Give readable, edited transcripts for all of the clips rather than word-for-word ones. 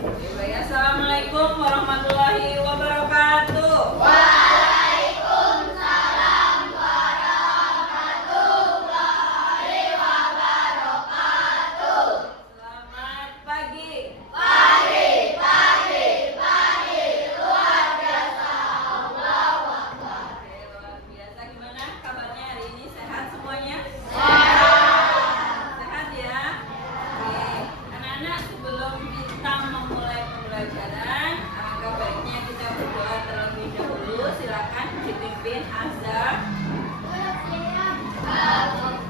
Baik, assalamualaikum warahmatullahi wabarakatuh. Waalaikumsalam warahmatullahi wabarakatuh. Selamat pagi. Pagi, luar biasa. Allahu Akbar. Oke, luar biasa. Gimana kabarnya hari ini? Sehat semuanya? Sehat ya? Oke, anak-anak, sebelum kita memulai pembelajaran, alangkah baiknya kita berdoa terlebih dahulu. Silakan dipimpin azan. Waalaikumsalam warahmatullahi wabarakatuh.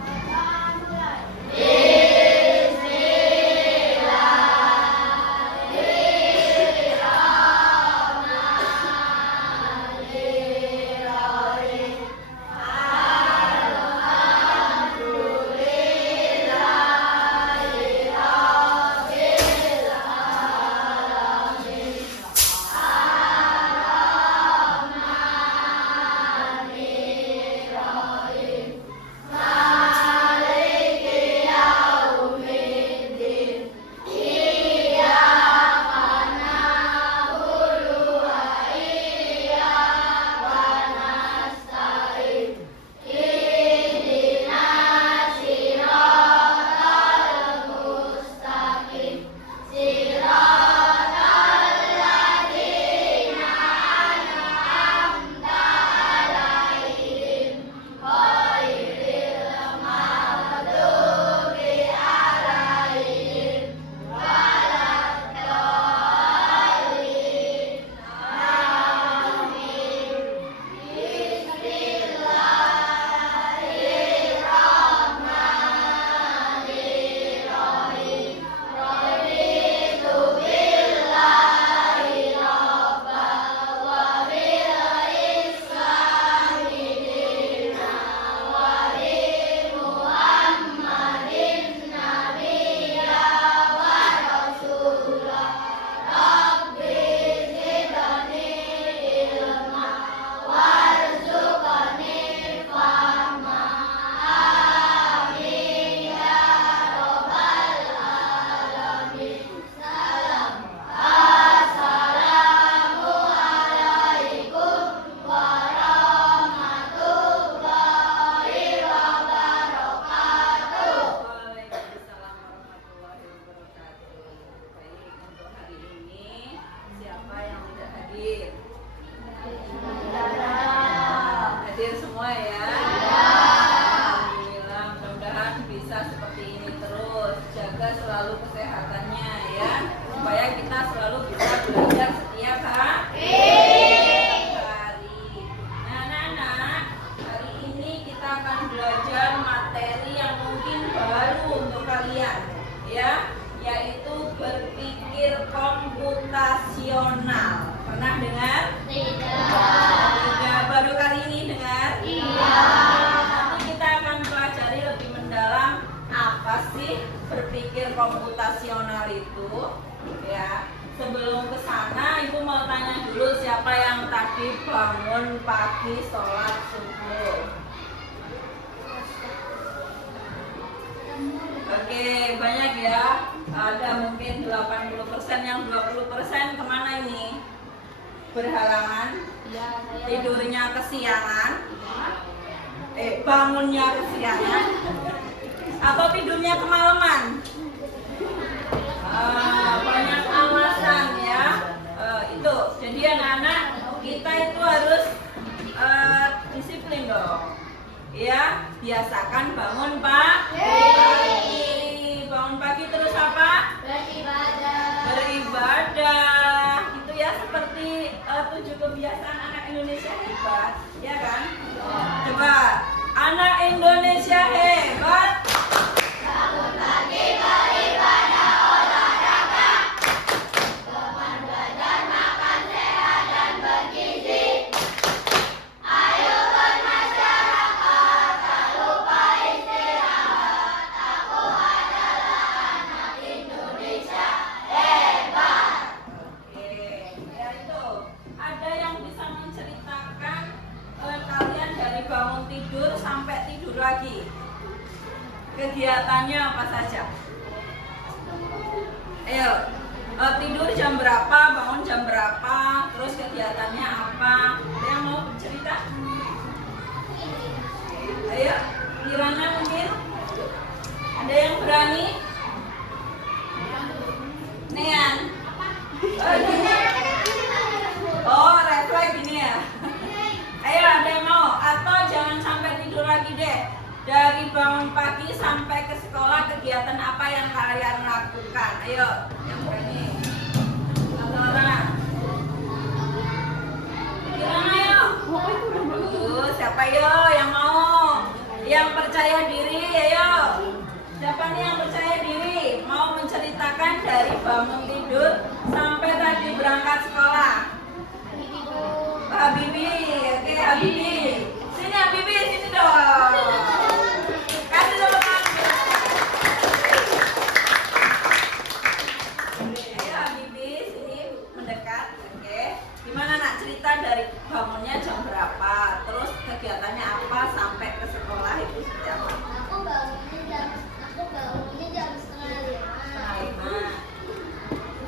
Baik, untuk hari ini siapa yang tidak hadir? Hadir semua ya. Alhamdulillah, mudah-mudahan bisa seperti ini terus. Jaga selalu kesehatannya ya, supaya kita selalu bisa belajar setiap hari. Nah, anak-anak, hari ini kita akan belajar materi yang mungkin baru untuk kalian ya, yaitu berpikir komputasional. Pernah dengar? Tidak, baru kali ini dengar? Nanti kita akan pelajari lebih mendalam apa sih berpikir komputasional itu ya. Sebelum ke sana, Ibu mau tanya dulu siapa yang tadi bangun pagi sholat subuh. Oke, banyak ya. Ada mungkin 80%, yang 20% kemana ini? Berhalangan, tidurnya kesiangan, bangunnya kesiangan, atau tidurnya kemalaman. Banyak alasan ya. Itu jadi anak-anak, kita itu harus disiplin dong ya. Biasakan bangun pagi. Bangun pagi terus apa? Beribadah. Itu ya, seperti 7 kebiasaan anak Indonesia hebat, ya kan? Coba, anak Indonesia hebat. Bangun pagi beribadah, olahraga, teman belajar, makan sehat dan bergizi. Ayo bermasyarakat, tak lupa istirahat. Aku adalah anak Indonesia hebat. Oke, ya itu. Ada yang bisa menceritakan kalian dari bangun tidur sampai tidur lagi? Kegiatannya apa saja? Ayo, tidur jam jam berapa, bangun jam berapa, terus kegiatannya apa. Ada yang mau cerita? Ayo, Kirana mungkin? Ada yang berani? Nean? Oh, gini. Oh, refleks gini ya? Ayo, ada yang mau? Atau jangan sampai tidur lagi deh. Dari bangun pagi sampai ke sekolah, kegiatan apa yang kalian lakukan? Ayo, yang berani. Satu orang. Kirana ayo. Siapa yo yang mau? Yang percaya diri, ayo. Siapa nih yang percaya diri? Mau menceritakan dari bangun tidur sampai tadi berangkat sekolah? Habibi, oke Habibi. Sini Habibi, sini dong. Kasih tepuk tangan. Ayo Habibi, sini mendekat, oke. Gimana nak cerita dari bangunnya jam berapa? Terus kegiatannya apa sampai ke sekolah itu seperti apa? Aku bangunnya jam 4:30. Nah,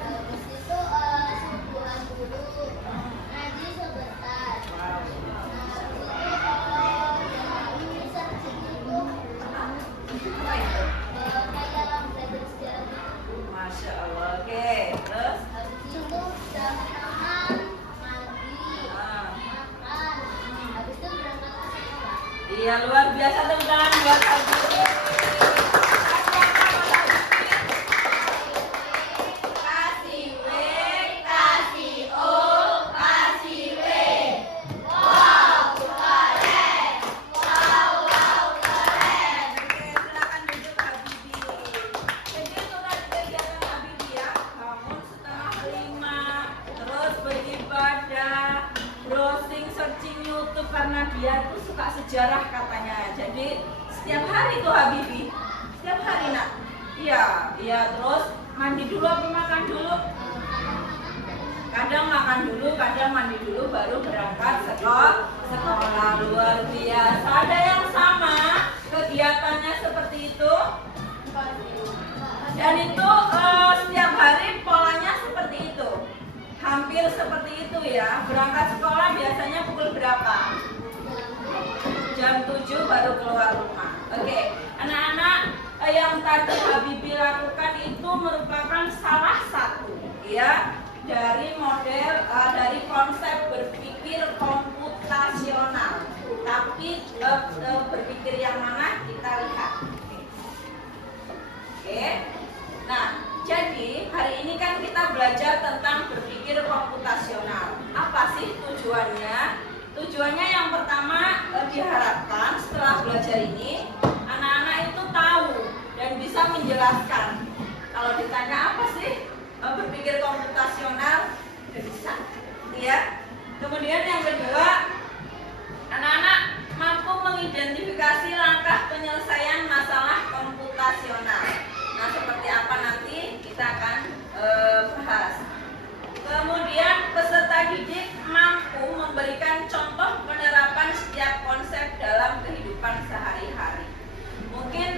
Habis itu subuhan dulu, ngaji sebentar. Habis itu searching itu kayak belajar sejarah gitu. Masya Allah, oke. Terus? Habis itu jam 6 mandi, makan. Habis itu berangkat ke sekolah. Iya, luar biasa teman-teman buat Habibi. Kasih W, kasih O, kasih W. Wow, keren. Wow, keren. Oke, silakan duduk Habibi. Jadi itu tadi kegiatan Habibi ya. Bangun setengah 5, terus beribadah, browsing, searching YouTube karena dia tuh suka sejarah katanya. Jadi setiap hari tuh Habibi, setiap hari nak. Iya, terus mandi dulu apa makan dulu? Kadang makan dulu, kadang mandi dulu baru berangkat sekolah. Luar biasa. Ada yang sama kegiatannya seperti itu? Dan itu setiap hari polanya seperti itu. Hampir seperti itu ya. Berangkat sekolah biasanya pukul berapa? Jam 7 baru keluar rumah. Oke, anak-anak, yang tadi Habibi lakukan itu merupakan salah satu ya dari model dari konsep berpikir komputasional. Tapi berpikir yang mana kita lihat. Oke. Nah, jadi hari ini kan kita belajar tentang berpikir komputasional. Apa sih tujuannya? Tujuannya yang pertama diharapkan setelah belajar ini anak-anak itu tahu dan bisa menjelaskan. Kalau ditanya apa sih berpikir komputasional, bisa, ya. Kemudian yang kedua, anak-anak mampu mengidentifikasi langkah penyelesaian masalah komputasional. Nah, seperti apa nanti kita akan bahas. Kemudian peserta didik mampu memberikan contoh penerapan setiap konsep dalam kehidupan sehari-hari. Mungkin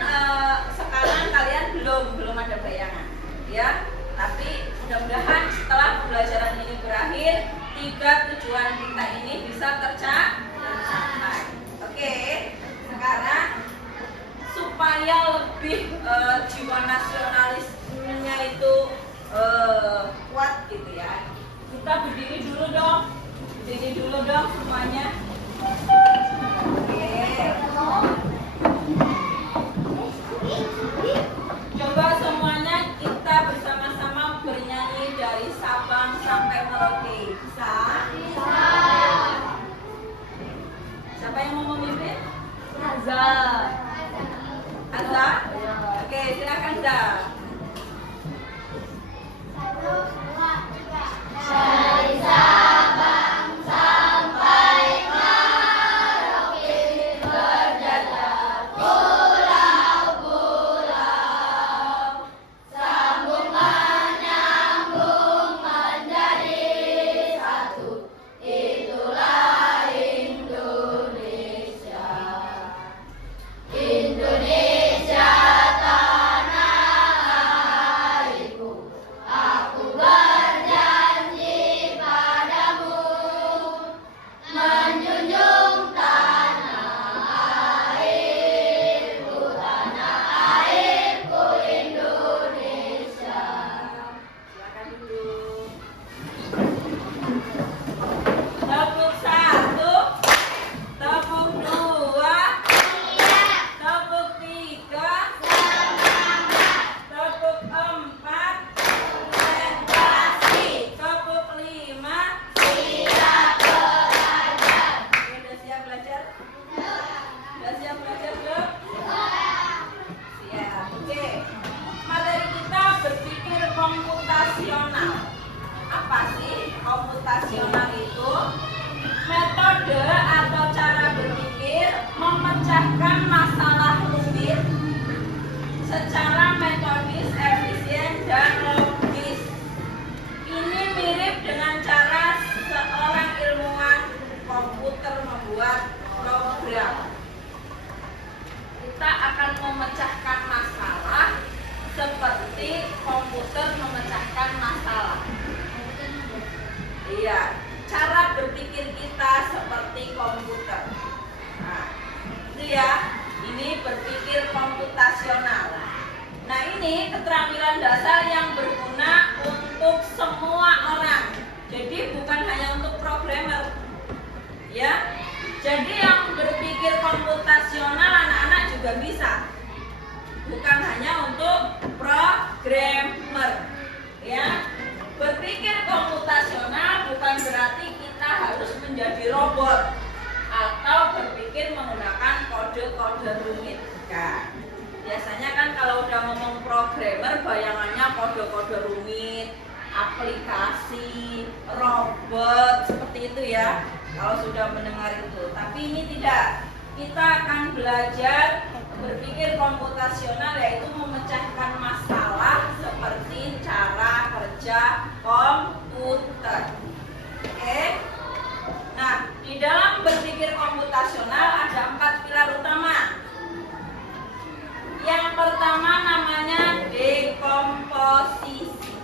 sekarang kalian belum ada bayangan, ya. Tapi mudah-mudahan setelah pembelajaran ini berakhir, 3 tujuan kita ini bisa tercapai. Oke, sekarang supaya lebih jiwa nasionalismenya itu kuat gitu ya. Kita berdiri dulu dong semuanya. Oke. Coba semuanya kita bersama-sama bernyanyi dari Sabang sampai Merauke. Bisa? Bisa. Siapa yang mau memimpin? Azza. Azza? Oke, silakan Azza. 1, 2, 3. Dari Sabang sampai komputasional. Apa sih komputasional itu? Metode atau cara berpikir memecahkan masalah rumit secara metodis, efisien, dan logis. Ini mirip dengan cara seorang ilmuwan komputer membuat program. Kita akan memecahkan masalah seperti komputer memecahkan masalah. Iya, cara berpikir kita seperti komputer. Nah, itu ya, ini berpikir komputasional. Nah, ini keterampilan dasar yang berguna untuk semua orang. Jadi bukan hanya untuk programmer. Ya. Jadi yang berpikir komputasional anak-anak juga bisa. Bukan hanya untuk programmer. Ya. Berpikir komputasional bukan berarti kita harus menjadi robot atau berpikir menggunakan kode-kode rumit. Nah, biasanya kan kalau udah ngomong programmer bayangannya kode-kode rumit, aplikasi, robot, seperti itu ya. Kalau sudah mendengar itu. Tapi ini tidak. Kita akan belajar berpikir komputasional, yaitu memecahkan masalah seperti cara kerja komputer. Oke. Nah, di dalam berpikir komputasional ada 4 pilar utama. Yang pertama namanya dekomposisi.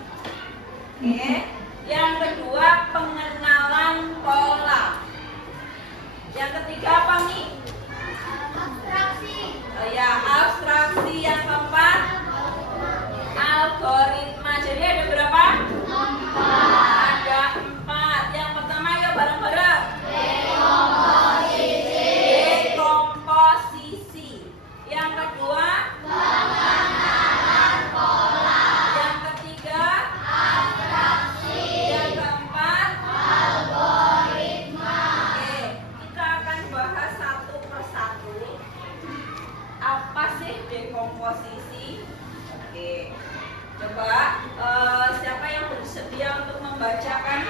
Oke. Yang kedua pengenalan pola. Yang ketiga apa nih? Abstraksi. Ya, abstraksi. Yang keempat algoritma. Jadi ada berapa? 4. Ada 4. Yang pertama yuk bareng-bareng. Dekomposisi. Yang kedua Pengenalan pola. yang ketiga Abstraksi. yang keempat. Algoritma. Oke, kita akan bahas satu persatu. Apa sih dekomposisi? Oke, coba siapa yang bersedia untuk membacakan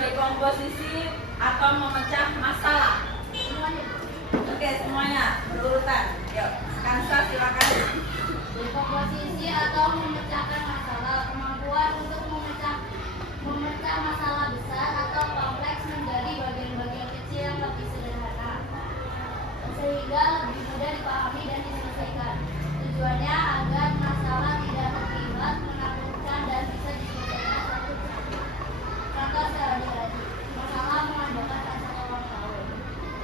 dekomposisi atau memecah masalah? Oke, semuanya berurutan. Yuk, Kansa silakan. Dekomposisi atau memecahkan masalah, kemampuan untuk memecah masalah besar atau kompleks menjadi bagian-bagian kecil yang lebih sederhana, sehingga lebih mudah dipahami dan diselesaikan. Tujuannya agar masalah tidak terlibat, menakutkan, dan bisa diselesaikan satu persatu. Contoh sehari-hari, masalah mengadakan acara ulang tahun.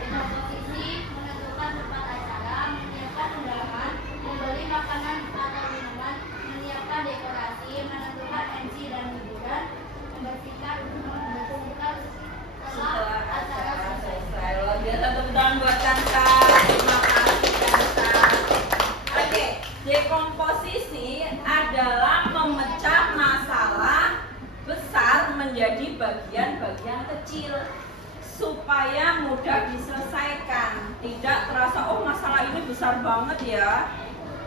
Dekomposisi menentukan tempat acara, menyiapkan undangan, membeli makanan atau minuman, menyiapkan dekorasi, menentukan MC dan hiburan, membersihkan setelah acara selesai. Luar biasa, tepuk tangan buat Kansa. Terima kasih Kansa. Oke, dekomposisi adalah memecah masalah besar menjadi bagian-bagian kecil supaya mudah diselesaikan. Tidak terasa, oh masalah ini besar banget ya.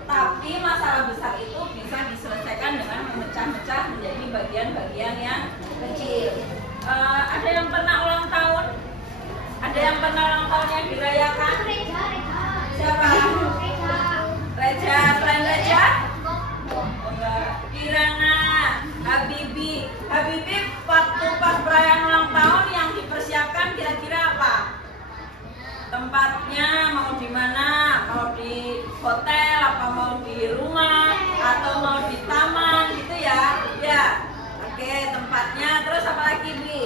Tapi masalah besar itu bisa diselesaikan dengan memecah-mecah menjadi bagian-bagian yang kecil. Ada yang pernah ulang tahun? Ada yang pernah ulang tahun yang dirayakan? Siapa? Reja. Selain Reja? Kirana, Habibi. Habibi waktu pas perayaan ulang tahun yang dipersiapkan kira-kira apa? Tempatnya mau di mana? Mau di hotel, apa mau di rumah, atau mau di taman gitu ya? Ya. Oke, tempatnya. Terus apa lagi, Bi?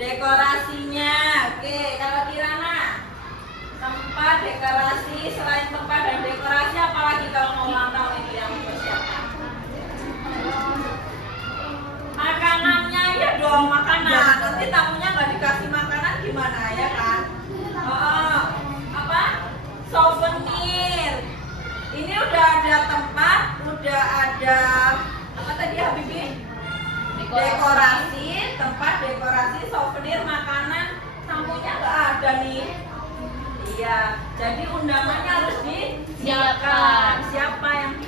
Dekorasinya. Oke, kalau Kirana? Tempat, dekorasi. Selain tempat dan dekorasi, apalagi kalau mau ulang tahun itu yang dipersiapkan? Makanannya ya dong, makanan. Nanti tamunya nggak dikasih makanan gimana ya kan? Apa? Souvenir. Ini udah ada tempat, udah ada apa tadi Habibi? Dekorasi, tempat dekorasi, souvenir, makanan. Tamunya nggak ada nih. Iya, jadi undangannya harus disiapkan. Siapa yang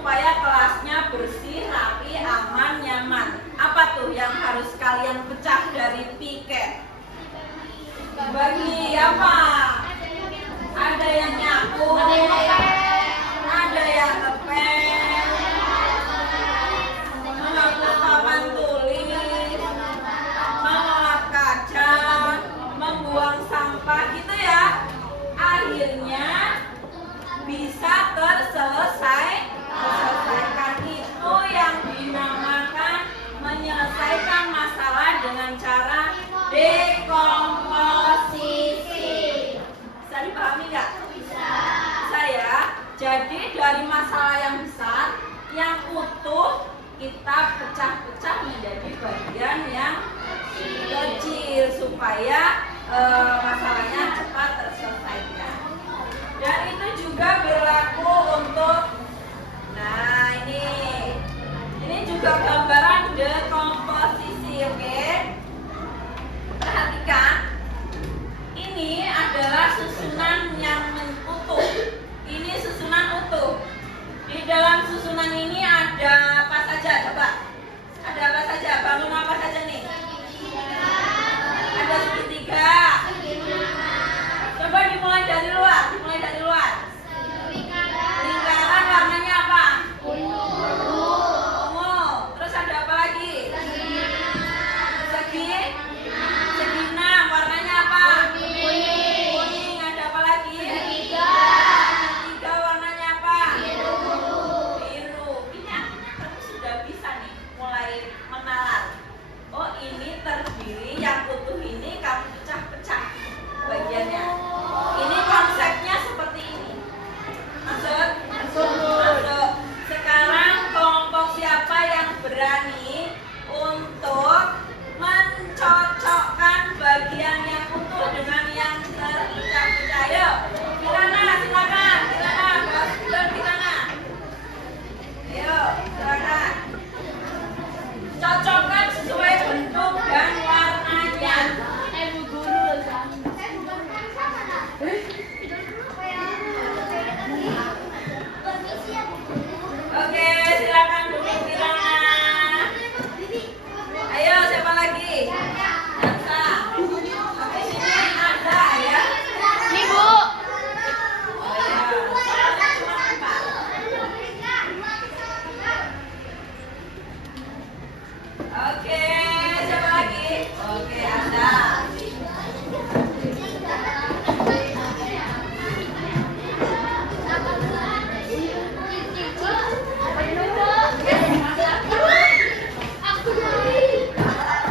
supaya kelasnya bersih, rapi, aman, nyaman. Apa tuh yang harus kalian pecah dari piket? Bagi apa? Ada yang nyapu, ada yang ngepel, menghapus papan tulis, mengelap kaca, membuang sampah gitu ya. Akhirnya bisa terselesaikan. Itu yang dinamakan menyelesaikan masalah dengan cara dekomposisi. Bisa dipahami nggak? Bisa ya. Jadi dari masalah yang besar, yang utuh kita pecah-pecah menjadi bagian yang kecil supaya masalahnya cepat terselesaikan. Dan itu juga berlaku untuk, nah ini juga gambaran dekomposisi, oke? Perhatikan, ini adalah susunan yang utuh. Ini susunan utuh. Di dalam susunan ini ada apa saja? Coba. Ada apa saja? Bangun apa saja nih? Ada segitiga. Coba dimulai dari luar. Lingkaran warnanya apa? Ungu. Terus ada apa lagi? Segi 6. Warnanya apa? Kuning. Ada apa lagi? Segitiga warnanya apa? Biru. Ini artinya kamu sudah bisa nih mulai menalar. Oh, ini terdiri, yang utuh ini kamu pecah-pecah bagiannya. Ini konsepnya seperti ini. Masuk. Sekarang kelompok siapa yang berani untuk mencocokkan bagian yang utuh dengan yang terpecah-pecah? Ayo, Kirana, silakan. Kirana. Ayo, silakan. Cocokkan sesuai bentuk dan warnanya. Oke, silakan duduk Kirana. Ayo, siapa lagi? Dansa. Di sini ada ya. Nih, Bu. Oh ya, soalnya cuma 4. Oke, siapa lagi? Oke, ada.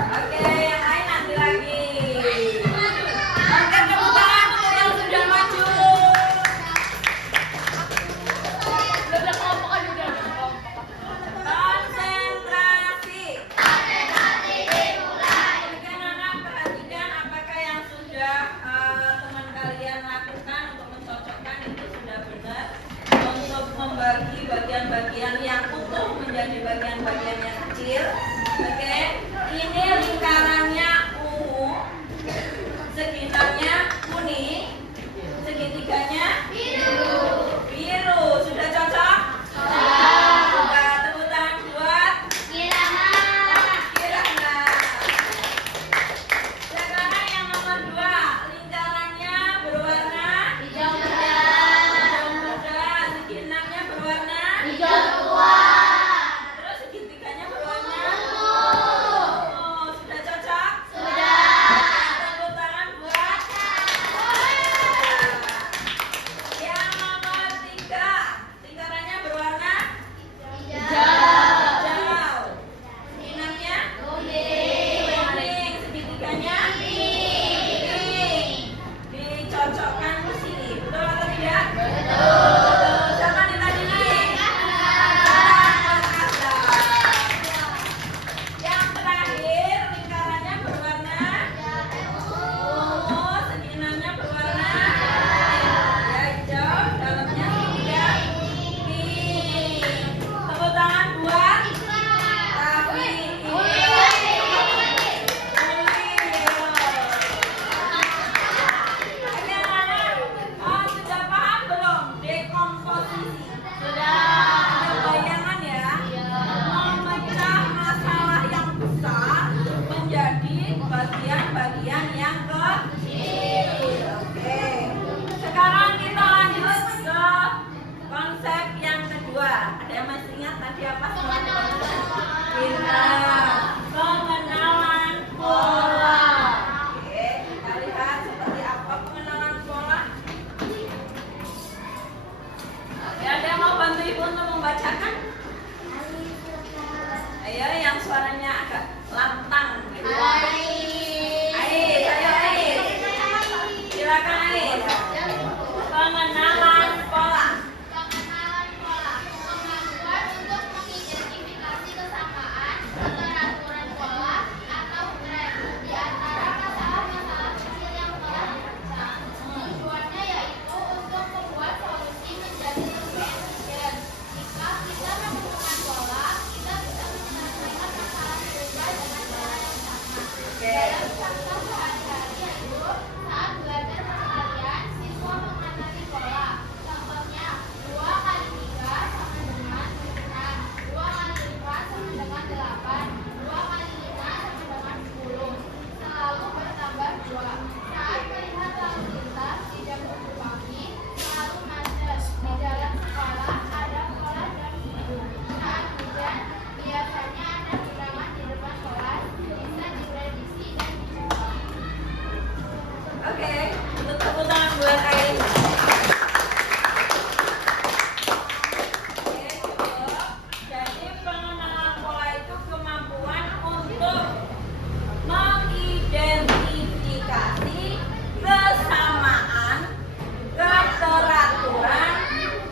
Oke, yang lain nanti lagi. Angkat tepuk tangan untuk yang sudah maju. Konsentrasi. Oke, anak perhatikan apakah yang sudah teman kalian lakukan untuk mencocokkan itu sudah benar, untuk membagi bagian-bagian yang utuh menjadi bagian-bagian yang kecil. Oke, ini lingkarannya ungu, sekitarnya kuning, segitiganya biru. Sudah cocok? Sudah. Tepuk tangan buat Kirana. Sekarang yang nomor 2, lingkarannya berwarna hijau muda, segi 6-nya berwarna hijau tua, terus segitiganya berwarna Ya masih ingat tadi apa? Pengenalan. Pengenalan pola. Oke, kita lihat seperti apa pengenalan pola. Oke, ada yang mau bantu ibu untuk membacakan? Ayo, yang suaranya agak lantang. Gitu. Ais, ayo Ais. Silakan Ais. Pengenalan pola. Pengenalan pola. Kemampuan untuk mengidentifikasi kesamaan antara aturan pola atau tren di antara masalah-masalah kecil yang telah dipecah. Tujuannya yaitu untuk membuat solusi menjadi lebih efisien. Jika kita menemukan pola, kita bisa menyelesaikan masalah serupa dengan cara yang sama. Oke. Dalam contoh sehari-hari yaitu saat belajar perkalian, siswa mengamati pola. Contohnya, 2 kali 3 sama dengan 6, 2 kali 5 sama dengan 8, 2 kali 5 sama dengan 10. Selalu bertambah 2. Saat melihat lalu lintas di jam 7 pagi, selalu macet. Di jalan sekolah ada pola jam 7. Saat hujan, biasanya ada genangan di depan kelas, bisa diprediksi dan dicegah. Oke, untuk tepuk tangan buat Ais. Oke, cukup. Jadi pengenalan pola itu kemampuan untuk mengidentifikasi kesamaan, keteraturan,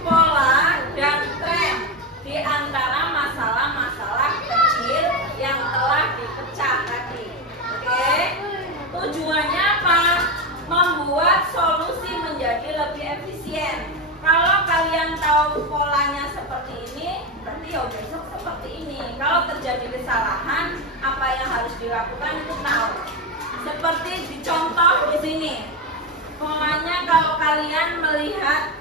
pola, dan tren di antara masalah-masalah kecil yang telah dipecah tadi. Oke, tujuannya apa? Membuat solusi menjadi lebih efisien. Kalau kalian tahu polanya seperti ini, berarti ya besok seperti ini. Kalau terjadi kesalahan, apa yang harus dilakukan itu tahu. Seperti dicontoh di sini. Polanya kalau kalian melihat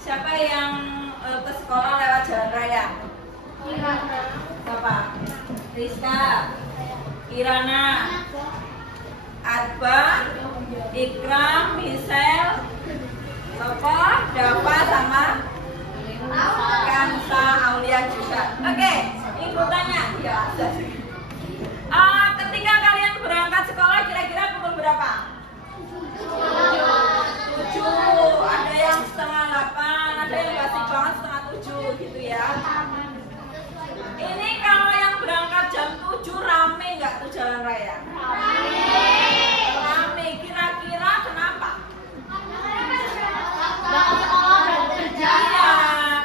siapa yang ke sekolah lewat jalan raya? Siapa? Rizka, Kirana, Arba, Ikram, Michelle, Sopo, Dava, sama Kansa, Aulia juga. Oke, ibu tanya. Ya, ketika kalian berangkat sekolah kira-kira pukul berapa? 7. Ada yang setengah 8, ada yang basi banget setengah 7 gitu ya. Ini kalau yang berangkat jam 7 rame nggak tuh jalan raya? Rame. Kira-kira kenapa? Iya,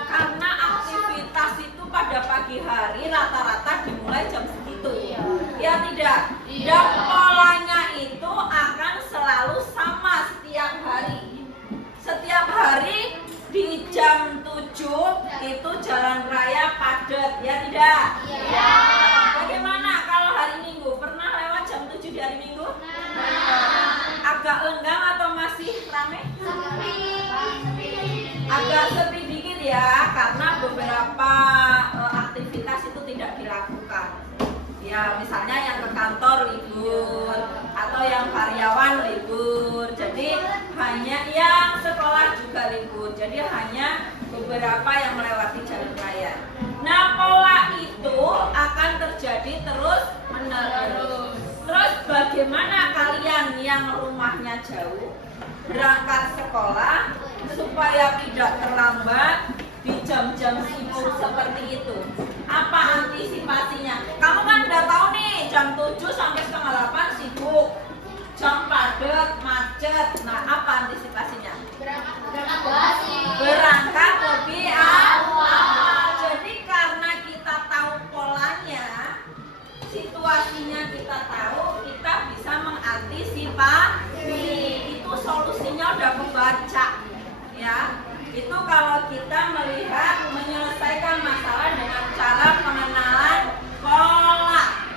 karena aktivitas itu pada pagi hari rata-rata dimulai jam segitu. Ya tidak? Dan polanya itu akan selalu sama setiap hari. Setiap hari di jam 7 itu jalan raya padat, ya tidak? Iya. Bagaimana kalau hari Minggu? Pernah lewat jam 7 di hari Minggu? Agak lenggang atau masih ramai? Agak sepi dikit ya, karena beberapa aktivitas itu tidak dilakukan. Ya, misalnya yang ke kantor libur atau yang karyawan libur. Jadi hanya yang sekolah juga libur. Jadi hanya beberapa yang melewati jalan raya. Nah, pola itu akan terjadi terus menerus. Terus bagaimana kalian yang rumahnya jauh berangkat sekolah supaya tidak terlambat di jam-jam sibuk seperti itu? Apa antisipasinya? Kamu kan udah tahu nih, jam 7 sampai setengah 8 sibuk, jam padat, macet. Nah, apa antisipasinya? Berangkat lebih awal. Jadi karena kita tahu polanya, situasinya kita tahu, kita bisa mengantisipasi. Itu solusinya udah kebaca, ya. Itu kalau kita melihat menyelesaikan masalah dengan cara pengenalan pola.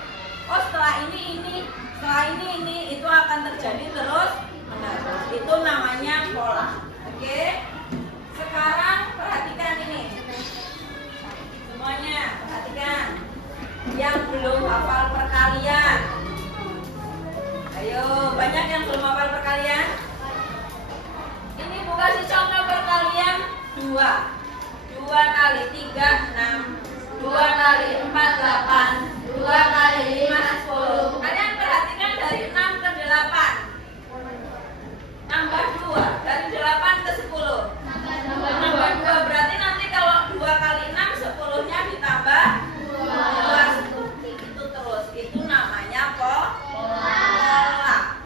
Oh, setelah ini, setelah ini, itu akan terjadi terus menerus. Itu namanya pola. Oke. Sekarang perhatikan ini. Semuanya perhatikan. Yang belum hafal perkalian. Ayo, banyak yang belum hafal perkalian? Ini Bu kasih contoh perkalian 2. 2 kali 3 3, 6. 2 kali 4, 8. 2 kali 5, 10. Kalian perhatikan dari 6 ke 8. Tambah 2. Dari 8 ke 10. Tambah 2. Berarti nanti kalau 2 kali 6, 10-nya ditambah 2. Seperti itu terus. Itu namanya pola.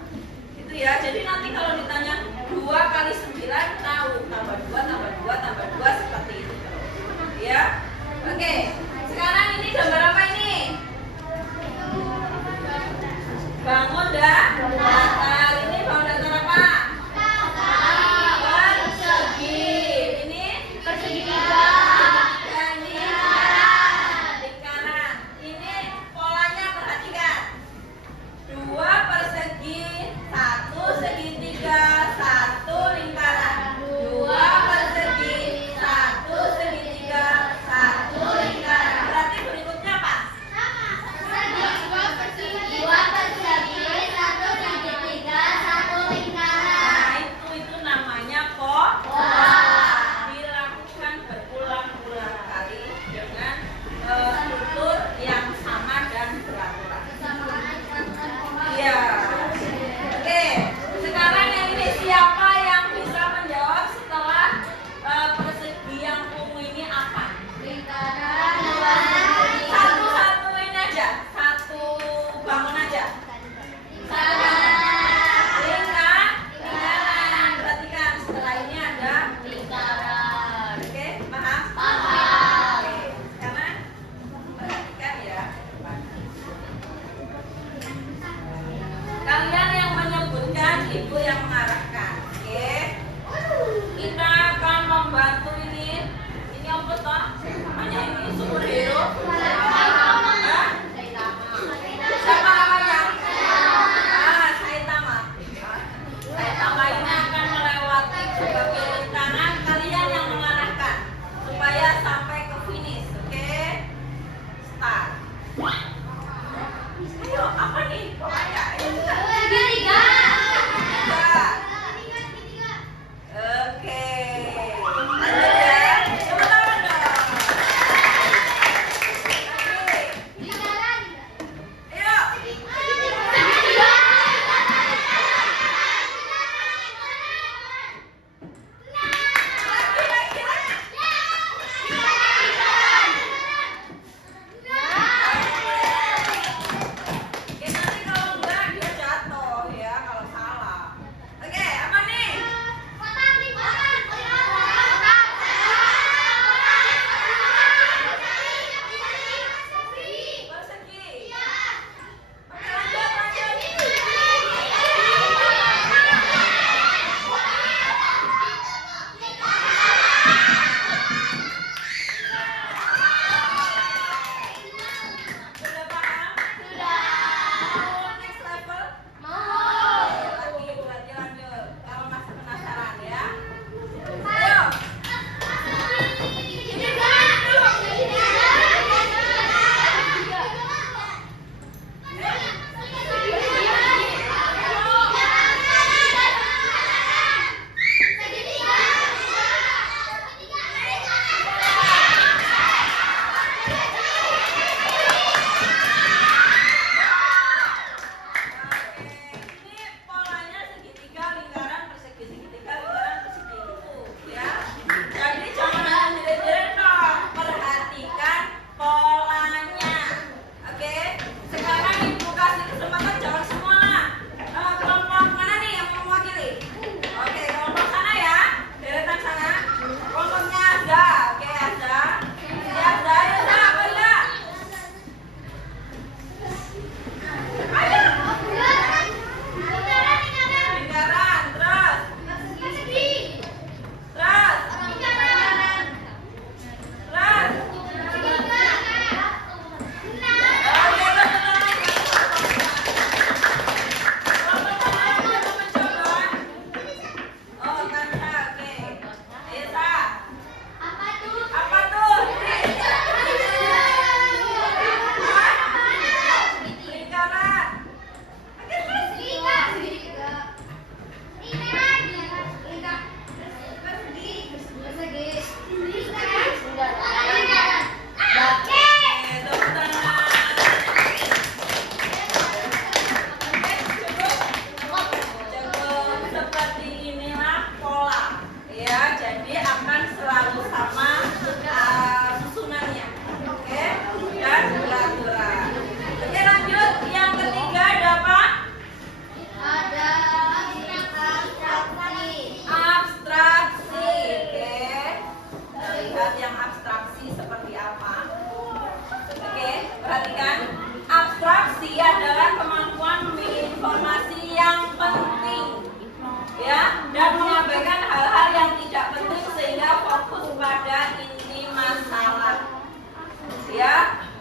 Itu ya. Jadi nanti kalau ditanya 2 kali 9, tahu tambah 2 tambah 2 tambah 2 seperti itu terus. Ya. Oke. Sekarang ini gambar apa ini?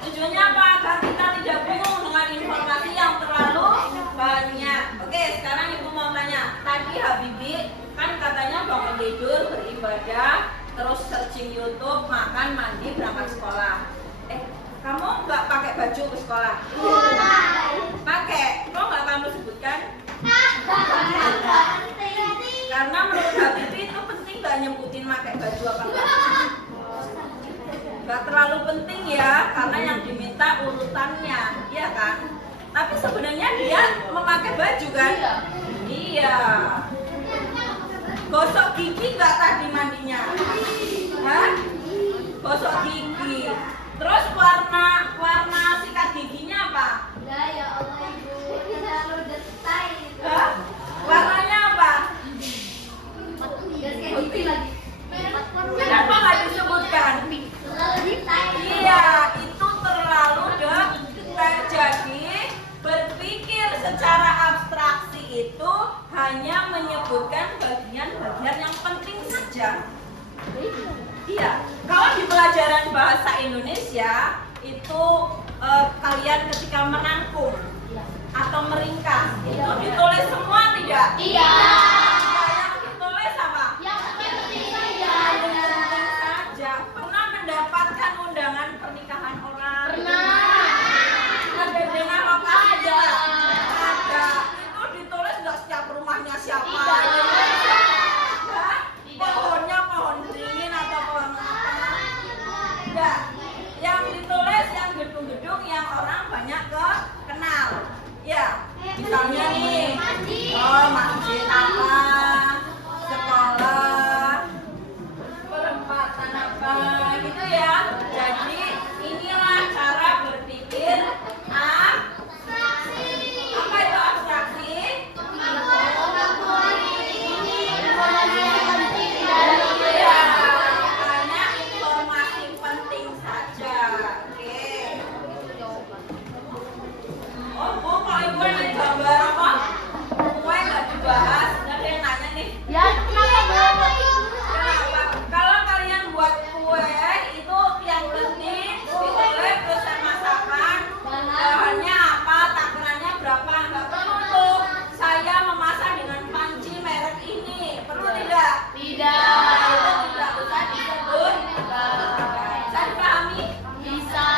Tujuannya apa? Agar kita tidak bingung dengan informasi yang terlalu banyak. Oke, sekarang Ibu mau tanya. Tadi Habibie kan katanya bangun tidur, beribadah, terus searching YouTube, makan, mandi, berangkat sekolah. Kamu nggak pakai baju ke sekolah? Pakai. Kok nggak kamu sebutkan? Karena menurut Habibie itu penting nggak nyebutin pakai baju apa enggak? Nggak terlalu penting ya, karena yang diminta urutannya, iya kan? Tapi sebenarnya dia memakai baju kan? Iya. Gosok gigi nggak tadi mandinya? Hah? Gosok gigi. Terus warna sikat giginya apa? Ya Allah Ibu, terlalu detail. Hah? Warnanya apa? Gas kayak gigi lagi. Kenapa nggak disebutkan? Terlalu detail. Iya, itu terlalu detail. Jadi berpikir secara abstraksi itu hanya menyebutkan bagian-bagian yang penting saja. Iya, kalau di pelajaran bahasa Indonesia itu kalian ketika merangkum atau meringkas itu ditulis semua tidak? Iya. Yang ditulis apa? Yang penting saja. Yang penting saja. Pernah mendapatkan undangan pernikahan orang? Pernah. Ada denah lokasi? Ada. Itu ditulis nggak setiap rumahnya siapa? Tidak. Hah? Pohonnya pohon beringin atau pohon apa? Enggak. Yang ditulis yang gedung-gedung yang orang banyak kenal. Ya, misalnya nih. Oh, masjid apa? Sekolah. Perempatan apa? Gitu ya. Jadi inilah cara berpikir apa itu abstraksi? Ya, hanya informasi penting saja. Oke. Oh, Bu, kok Ibu ada gambar apa? Kue nggak dibahas? Ada yang nanya nih. Ya, kenapa Bu? Kenapa? Kalau kalian buat kue itu yang penting ditulis resep masakan, bahannya apa, takarannya berapa. Nggak perlu tuh saya memasak dengan panci merek ini. Perlu tidak? Tidak. Itu tidak usah disebut. Bisa dipahami? Bisa.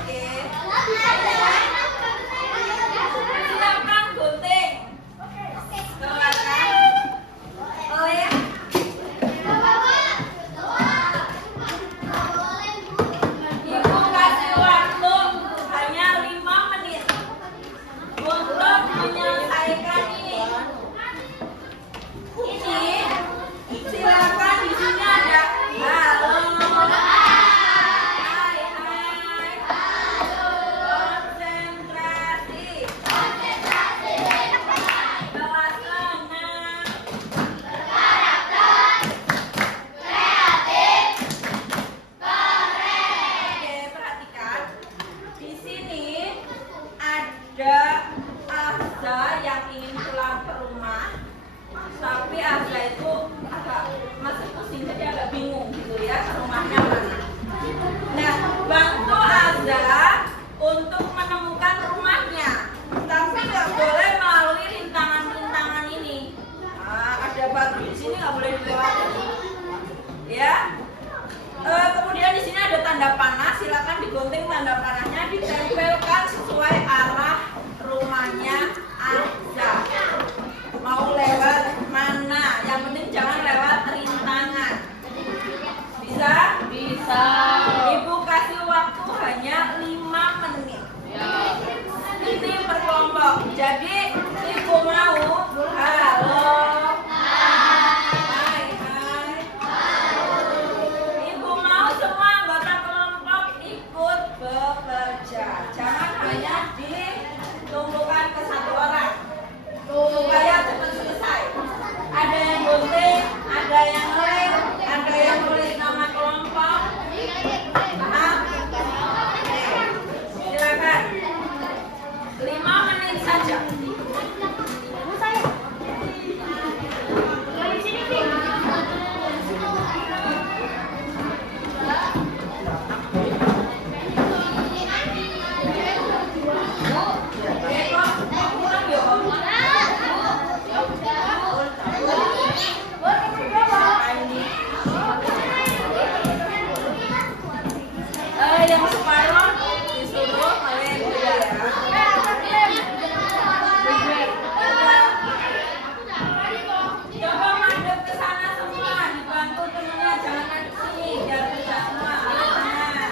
Oke. Silakan gunting. Silakan. Oh ya. Ibu kasih waktu hanya 5 menit untuk menyelesaikan ini. Ini silakan di sini ada halo. Hai hai. Konsentrasi. Kelas 6. Oke, perhatikan. Di sini ada Azza yang ingin pulang ke rumah. Tapi Azza itu agak masih pusing, jadi agak bingung gitu ya, ke rumahnya mana. Nah, bantu Azza untuk menemukan rumahnya. Tapi nggak boleh melalui rintangan-rintangan ini. Nah, ada batu di sini nggak boleh dilewati. Ya. Kemudian di sini ada tanda panah, silakan digunting tanda panahnya, ditempelkan sesuai arah rumahnya Azza. Mau lewat mana? Yang penting jangan lewat rintangan. Bisa? Bisa. Ibu kasih waktu hanya 5 menit. Ini per kelompok. Jadi ibu mau halo. Hai hai. Ibu mau semua anggota kelompok ikut bekerja. Jangan hanya ditumpukan ke satu orang. Supaya cepat selesai. Ada yang gunting, ada yang lem, ada yang tulis nama kelompok. Maron disuruh kalian juga ya. Coba madep ke sana semua, dibantu temennya, jangan madep sini, biar bisa semua. Ayo sana.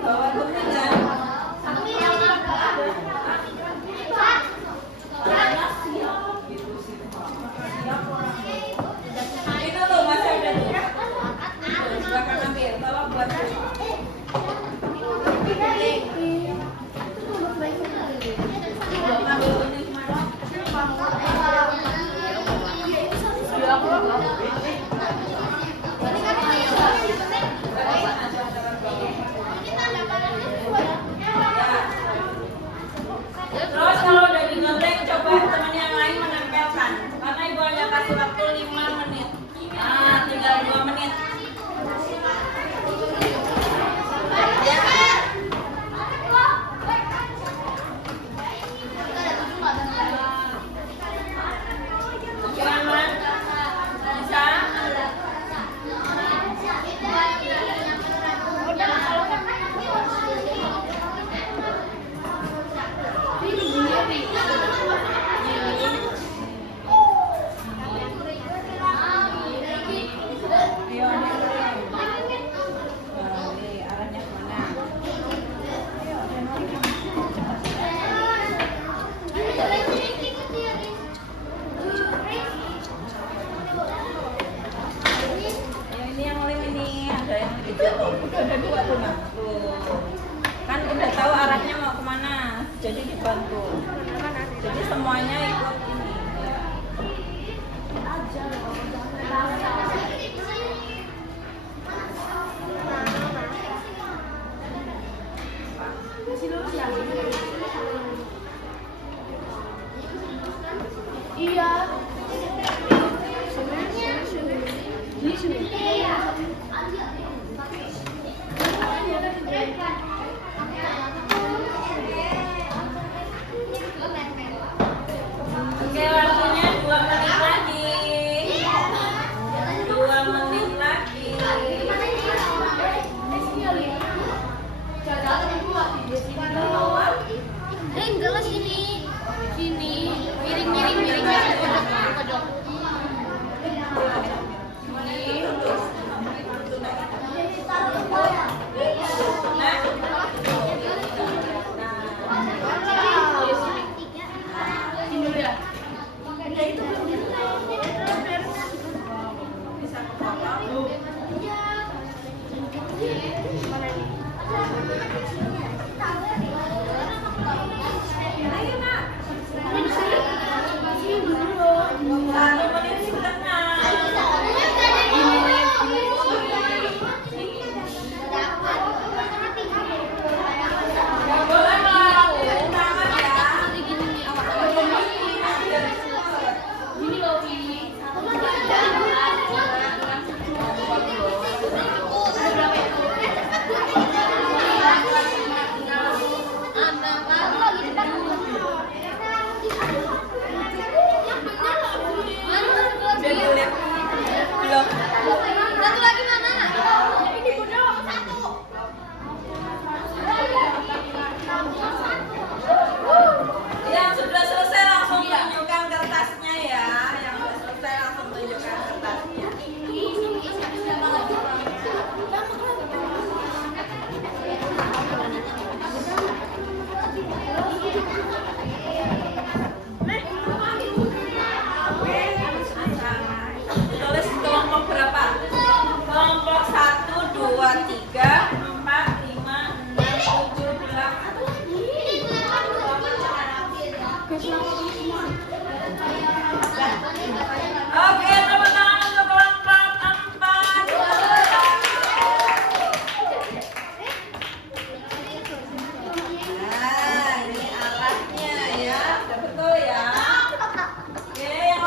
Bawa gunting kan? Itu loh masih ada tuh. Silakan ambil, bawa buat ambil gunting semua. Terus kalau udah digunting, coba teman yang lain menempelkan. Karena ibu hanya kasih waktu 5 menit. Nah, tinggal 2 menit. Oke, aman? Bisa? Ayo, arahnya kemana? Ini yang lem ini, ada yang kecil, ada 2 tuh nak. Tuh. Kan udah tahu arahnya mau kemana, jadi dibantu. Jadi semuanya ikut ini. Iya. Oke, waktunya 2 menit lagi. 2 menit lagi. Enggak lah sini. Sini. Miring. Pojok. Satu lagi mana? Ini bodoh, satu. Yang sudah selesai langsung tunjukkan kertasnya ya. Yang sudah selesai langsung tunjukkan kertasnya. Tulis kelompok berapa? Kelompok 1, 2, 3, 4, 5, 6, 7, 8. Oke, tepuk tangan untuk kelompok 4. Nah, ini arahnya ya. Udah betul ya. Oke, yang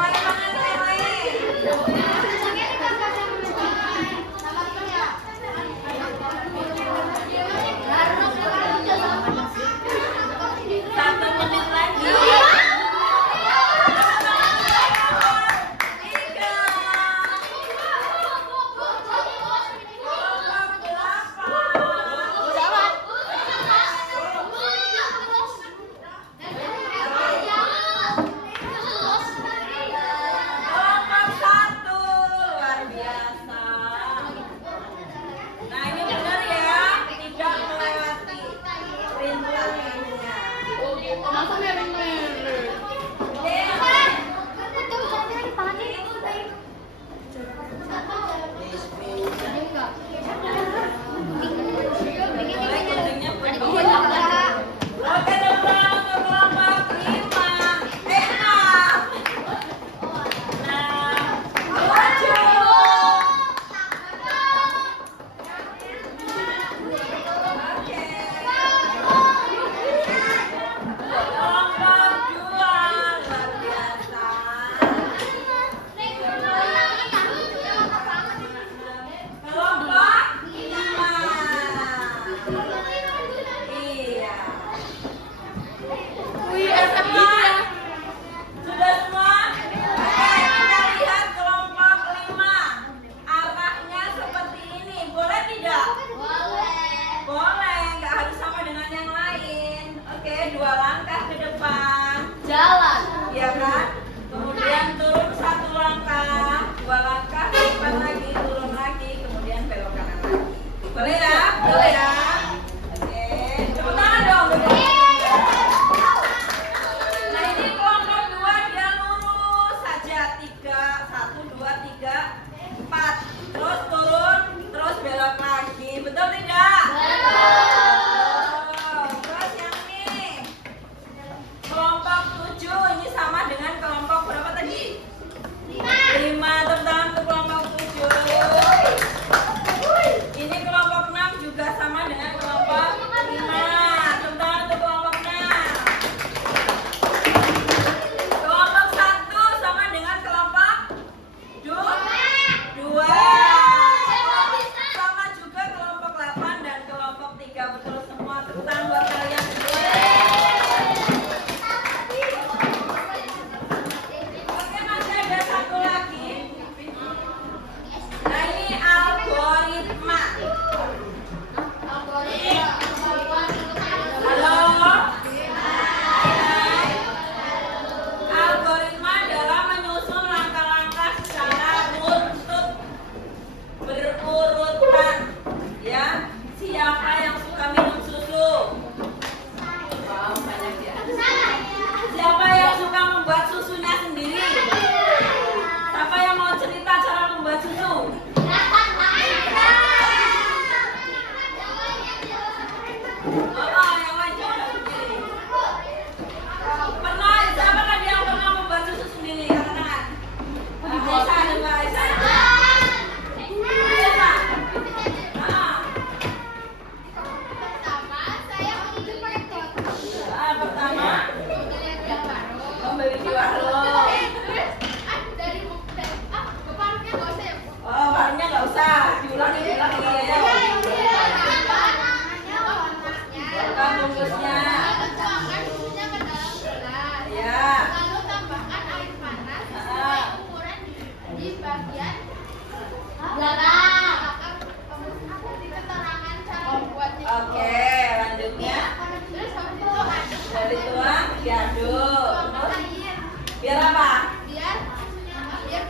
Biar apa? Biar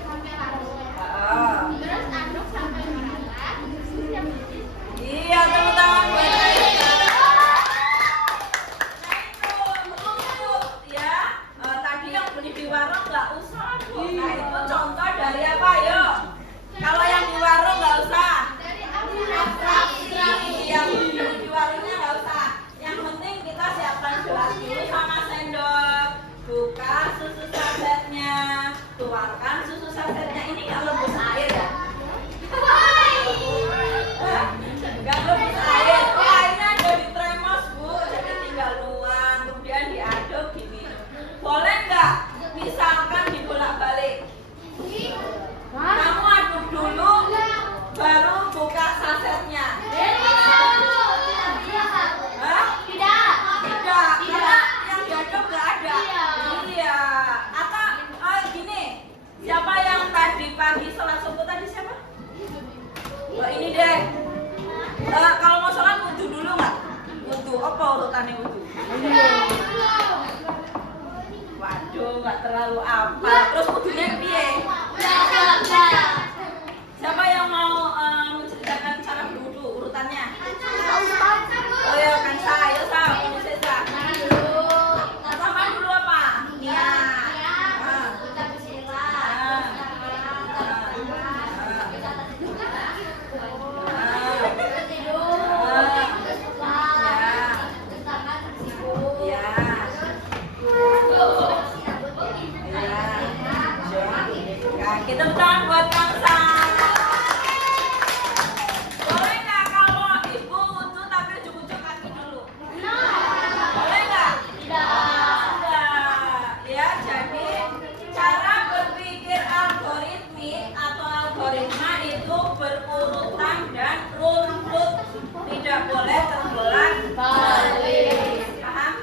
sampai larut. Terus aduk sampai merata. Iya, tepuk tangan buat Raisa. Ya, tadi yang beli di warung nggak usah. Nah itu contoh dari apa? Yuk. Kalau yang di warung nggak usah. Dari Abstraksi. Yang beli di warungnya nggak usah. Yang penting kita siapkan gelas dulu sama sendok. Buka susu sasetnya. Tuangkan susu sasetnya. Ini nggak rebus air ya? Nggak rebus air. Oh, airnya ada di tremos, Bu. Jadi tinggal nuang, kemudian diaduk gini. Boleh nggak? Misalkan dibolak-balik. Kamu aduk dulu, baru buka sasetnya. Hah? Tidak, karena yang diaduk nggak ada. Iya. Atau gini, siapa yang tadi pagi sholat subuh tadi siapa? Oh, ini deh. Kalau mau sholat wudhu dulu nggak? Wudhu, apa urutannya wudhu? Waduh, nggak terlalu apa. Terus wudhunya piye? Siapa yang mau menceritakan cara berwudhu urutannya? Oh ya, kan saya sama Sesa. Pertama dulu apa? Kita bertahan buat bangsa. Boleh nggak kalau ibu wudhu tapi ujuk-ujuk kaki dulu? Boleh nggak? Tidak. Ya, jadi cara berpikir algoritmik atau algoritma itu berurutan dan runtut, tidak boleh terbolak-balik. Paham?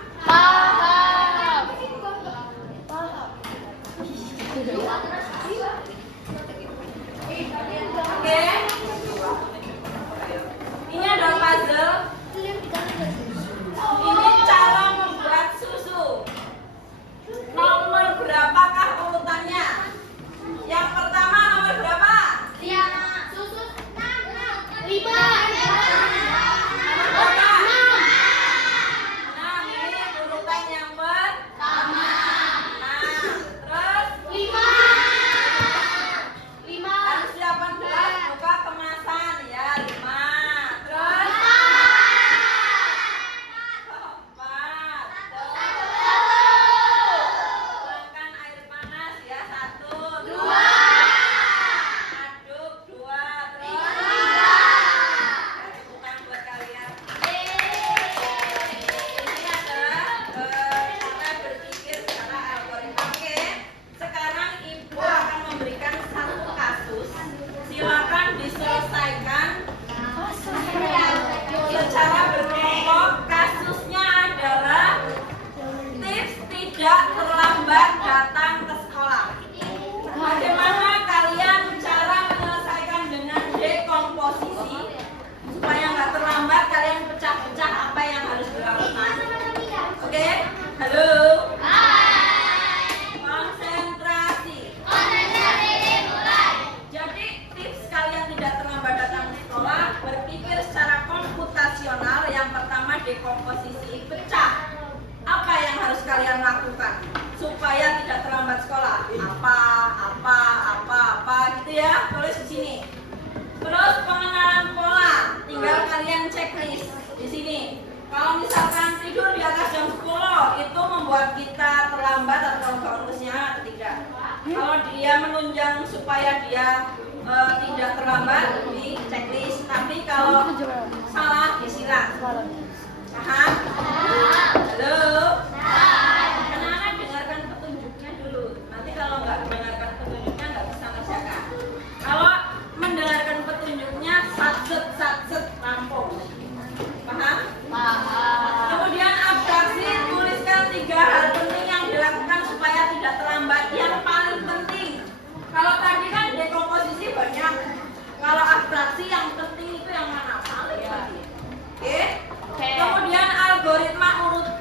Oke. Ini ada puzzle. Ini cara membuat susu. Nomor berapakah urutannya? Yang pertama nomor berapa? Nah, ini urutan yang pertama. Nah, terus harus siapkan gelas, buka kemasan ya 5. Terus 4. Tuangkan air panas ya 1, 2. Aduk 2. Terus 3. Bukan buat kalian. Ini adalah cara berpikir secara algoritma. Oke, sekarang ibu akan memberikan satu kasus. Silakan diselesaikan secara berkelompok. Kasusnya adalah tips tidak terlambat datang ke sekolah. Bagaimana kalian cara menyelesaikan dengan dekomposisi supaya nggak terlambat? Kalian pecah-pecah apa yang harus dilakukan. Oke, halo. Konsentrasi. Jadi tips kalian tidak terlambat datang ke sekolah, berpikir secara komputasional. Yang pertama dekomposisi, pecah. Apa yang harus kalian lakukan supaya tidak terlambat sekolah? Apa gitu ya, tulis di sini. Terus pengenalan pola, tinggal kalian checklist di sini. Kalau misalkan tidur di atas jam 10 itu membuat kita terlambat atau bonusnya atau tidak. Kalau dia menunjang supaya dia tidak terlambat di checklist, tapi kalau salah disilang. Paham? Halo? Anak-anak dengarkan petunjuknya dulu. Nanti kalau nggak mendengarkan petunjuknya nggak bisa ngerjakan. Kalau mendengarkan petunjuknya satset rampung. Paham? Kemudian abstraksi, tuliskan 3 hal penting yang dilakukan supaya tidak terlambat. Yang paling penting. Kalau tadi kan dekomposisi banyak. Kalau abstraksi yang penting itu yang mana? Paling penting. Oke? Kemudian algoritma urut